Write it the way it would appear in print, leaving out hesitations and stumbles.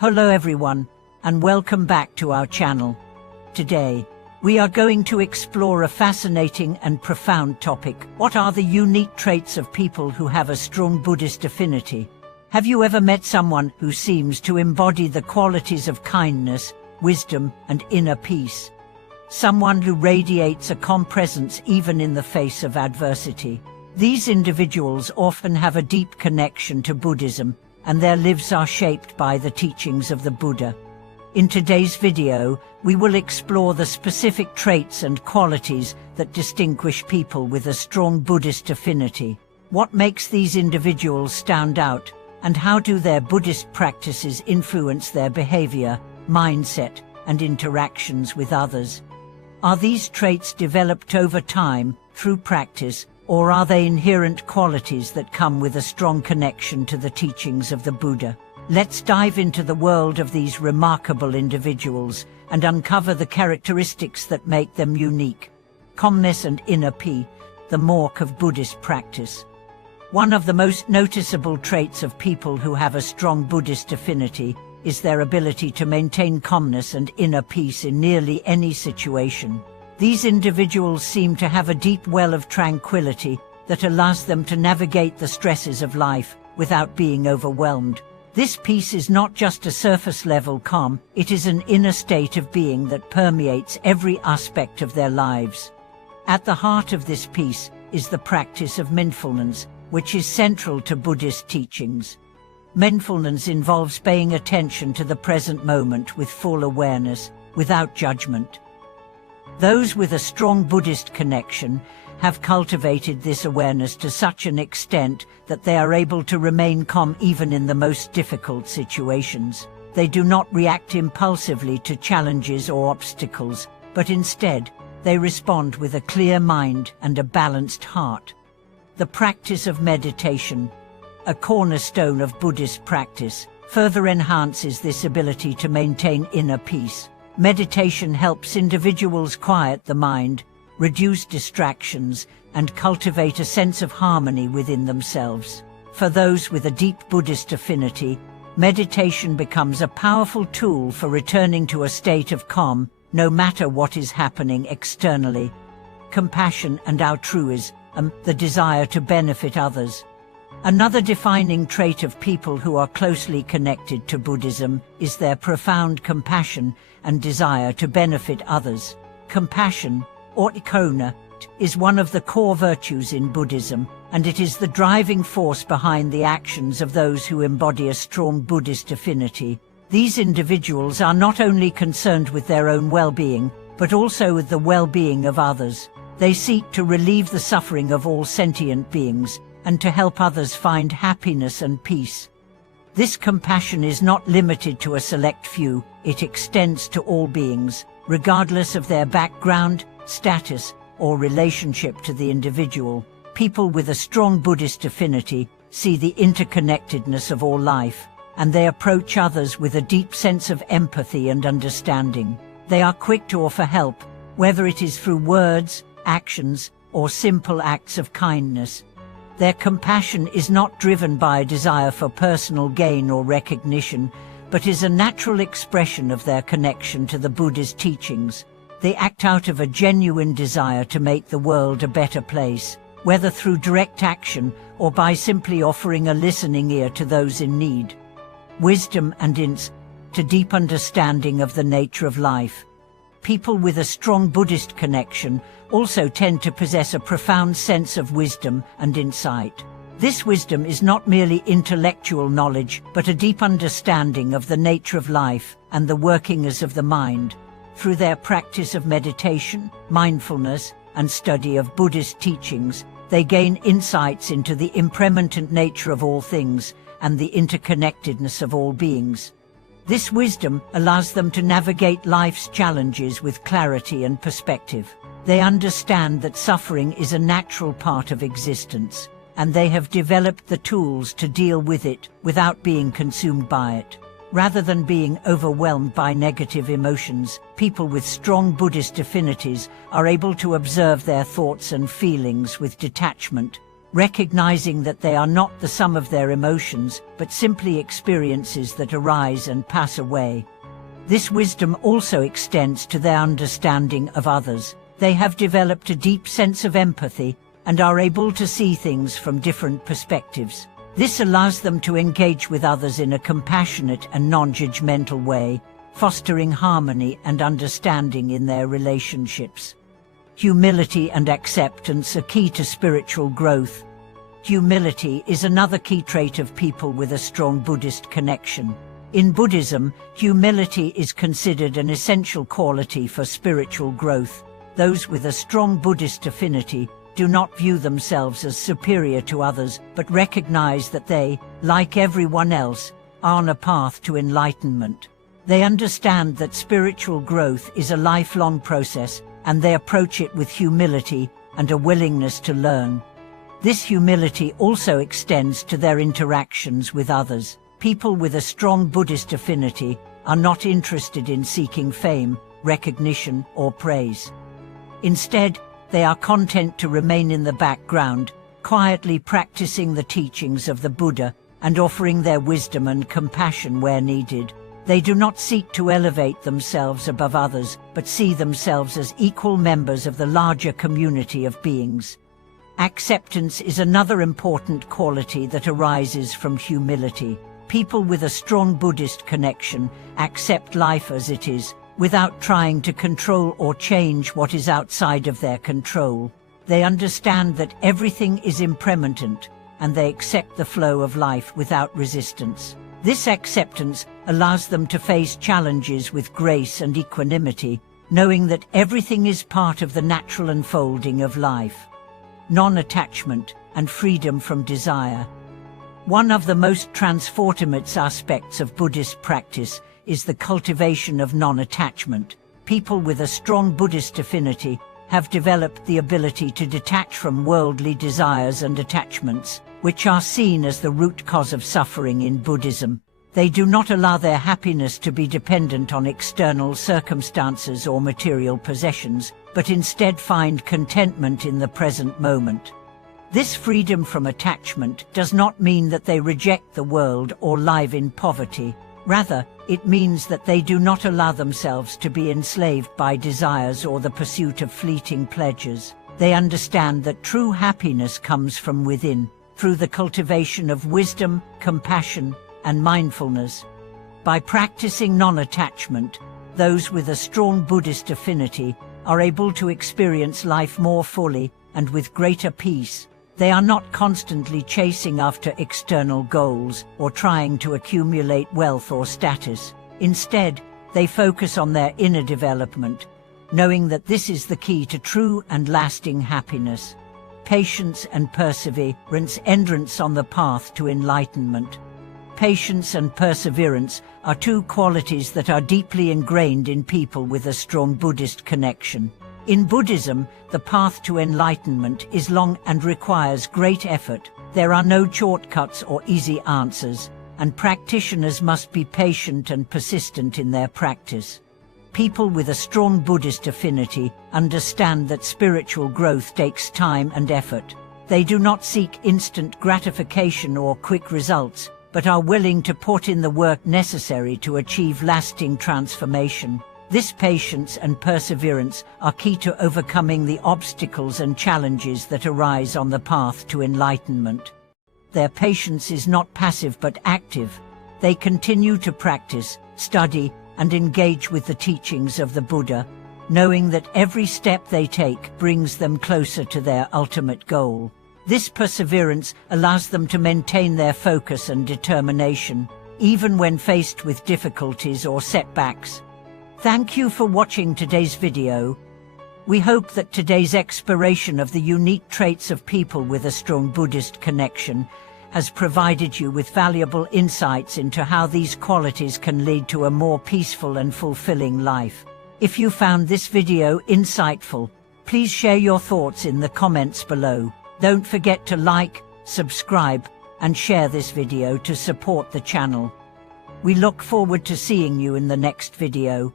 Hello everyone, and welcome back to our channel. Today, we are going to explore a fascinating and profound topic. What are the unique traits of people who have a strong Buddhist affinity? Have you ever met someone who seems to embody the qualities of kindness, wisdom, and inner peace? Someone who radiates a calm presence even in the face of adversity. These individuals often have a deep connection to Buddhism, and their lives are shaped by the teachings of the Buddha. In today's video, we will explore the specific traits and qualities that distinguish people with a strong Buddhist affinity. What makes these individuals stand out, and how do their Buddhist practices influence their behavior, mindset, and interactions with others? Are these traits developed over time, through practice, or are they inherent qualities that come with a strong connection to the teachings of the Buddha? Let's dive into the world of these remarkable individuals and uncover the characteristics that make them unique. Calmness and inner peace, the mark of Buddhist practice. One of the most noticeable traits of people who have a strong Buddhist affinity is their ability to maintain calmness and inner peace in nearly any situation. These individuals seem to have a deep well of tranquility that allows them to navigate the stresses of life without being overwhelmed. This peace is not just a surface-level calm, it is an inner state of being that permeates every aspect of their lives. At the heart of this peace is the practice of mindfulness, which is central to Buddhist teachings. Mindfulness involves paying attention to the present moment with full awareness, without judgment. Those with a strong Buddhist connection have cultivated this awareness to such an extent that they are able to remain calm even in the most difficult situations. They do not react impulsively to challenges or obstacles, but instead, they respond with a clear mind and a balanced heart. The practice of meditation, a cornerstone of Buddhist practice, further enhances this ability to maintain inner peace. Meditation helps individuals quiet the mind, reduce distractions, and cultivate a sense of harmony within themselves. For those with a deep Buddhist affinity, meditation becomes a powerful tool for returning to a state of calm, no matter what is happening externally. Compassion and altruism, the desire to benefit others. Another defining trait of people who are closely connected to Buddhism is their profound compassion and desire to benefit others. Compassion, or karuna, is one of the core virtues in Buddhism, and it is the driving force behind the actions of those who embody a strong Buddhist affinity. These individuals are not only concerned with their own well-being, but also with the well-being of others. They seek to relieve the suffering of all sentient beings, and to help others find happiness and peace. This compassion is not limited to a select few, it extends to all beings, regardless of their background, status, or relationship to the individual. People with a strong Buddhist affinity see the interconnectedness of all life, and they approach others with a deep sense of empathy and understanding. They are quick to offer help, whether it is through words, actions, or simple acts of kindness. Their compassion is not driven by a desire for personal gain or recognition, but is a natural expression of their connection to the Buddha's teachings. They act out of a genuine desire to make the world a better place, whether through direct action or by simply offering a listening ear to those in need. Wisdom and insight, to deep understanding of the nature of life. People with a strong Buddhist connection also tend to possess a profound sense of wisdom and insight. This wisdom is not merely intellectual knowledge, but a deep understanding of the nature of life and the workings of the mind. Through their practice of meditation, mindfulness, and study of Buddhist teachings, they gain insights into the impermanent nature of all things and the interconnectedness of all beings. This wisdom allows them to navigate life's challenges with clarity and perspective. They understand that suffering is a natural part of existence, and they have developed the tools to deal with it without being consumed by it. Rather than being overwhelmed by negative emotions, people with strong Buddhist affinities are able to observe their thoughts and feelings with detachment, recognizing that they are not the sum of their emotions, but simply experiences that arise and pass away. This wisdom also extends to their understanding of others. They have developed a deep sense of empathy and are able to see things from different perspectives. This allows them to engage with others in a compassionate and non-judgmental way, fostering harmony and understanding in their relationships. Humility and acceptance are key to spiritual growth. Humility is another key trait of people with a strong Buddhist connection. In Buddhism, humility is considered an essential quality for spiritual growth. Those with a strong Buddhist affinity do not view themselves as superior to others, but recognize that they, like everyone else, are on a path to enlightenment. They understand that spiritual growth is a lifelong process, and they approach it with humility and a willingness to learn. This humility also extends to their interactions with others. People with a strong Buddhist affinity are not interested in seeking fame, recognition, or praise. Instead, they are content to remain in the background, quietly practicing the teachings of the Buddha and offering their wisdom and compassion where needed. They do not seek to elevate themselves above others, but see themselves as equal members of the larger community of beings. Acceptance is another important quality that arises from humility. People with a strong Buddhist connection accept life as it is, without trying to control or change what is outside of their control. They understand that everything is impermanent, and they accept the flow of life without resistance. This acceptance allows them to face challenges with grace and equanimity, knowing that everything is part of the natural unfolding of life. Non-attachment and freedom from desire. One of the most transformative aspects of Buddhist practice is the cultivation of non-attachment. People with a strong Buddhist affinity have developed the ability to detach from worldly desires and attachments, which are seen as the root cause of suffering in Buddhism. They do not allow their happiness to be dependent on external circumstances or material possessions, but instead find contentment in the present moment. This freedom from attachment does not mean that they reject the world or live in poverty. Rather, it means that they do not allow themselves to be enslaved by desires or the pursuit of fleeting pleasures. They understand that true happiness comes from within, through the cultivation of wisdom, compassion, and mindfulness. By practicing non-attachment, those with a strong Buddhist affinity are able to experience life more fully and with greater peace. They are not constantly chasing after external goals or trying to accumulate wealth or status. Instead, they focus on their inner development, knowing that this is the key to true and lasting happiness. Patience and perseverance entrance on the path to enlightenment. Patience and perseverance are two qualities that are deeply ingrained in people with a strong Buddhist connection. In Buddhism, the path to enlightenment is long and requires great effort. There are no shortcuts or easy answers, and practitioners must be patient and persistent in their practice. People with a strong Buddhist affinity understand that spiritual growth takes time and effort. They do not seek instant gratification or quick results, but are willing to put in the work necessary to achieve lasting transformation. This patience and perseverance are key to overcoming the obstacles and challenges that arise on the path to enlightenment. Their patience is not passive but active. They continue to practice, study, and engage with the teachings of the Buddha, knowing that every step they take brings them closer to their ultimate goal. This perseverance allows them to maintain their focus and determination, even when faced with difficulties or setbacks. Thank you for watching today's video. We hope that today's exploration of the unique traits of people with a strong Buddhist connection has provided you with valuable insights into how these qualities can lead to a more peaceful and fulfilling life. If you found this video insightful, please share your thoughts in the comments below. Don't forget to like, subscribe, and share this video to support the channel. We look forward to seeing you in the next video.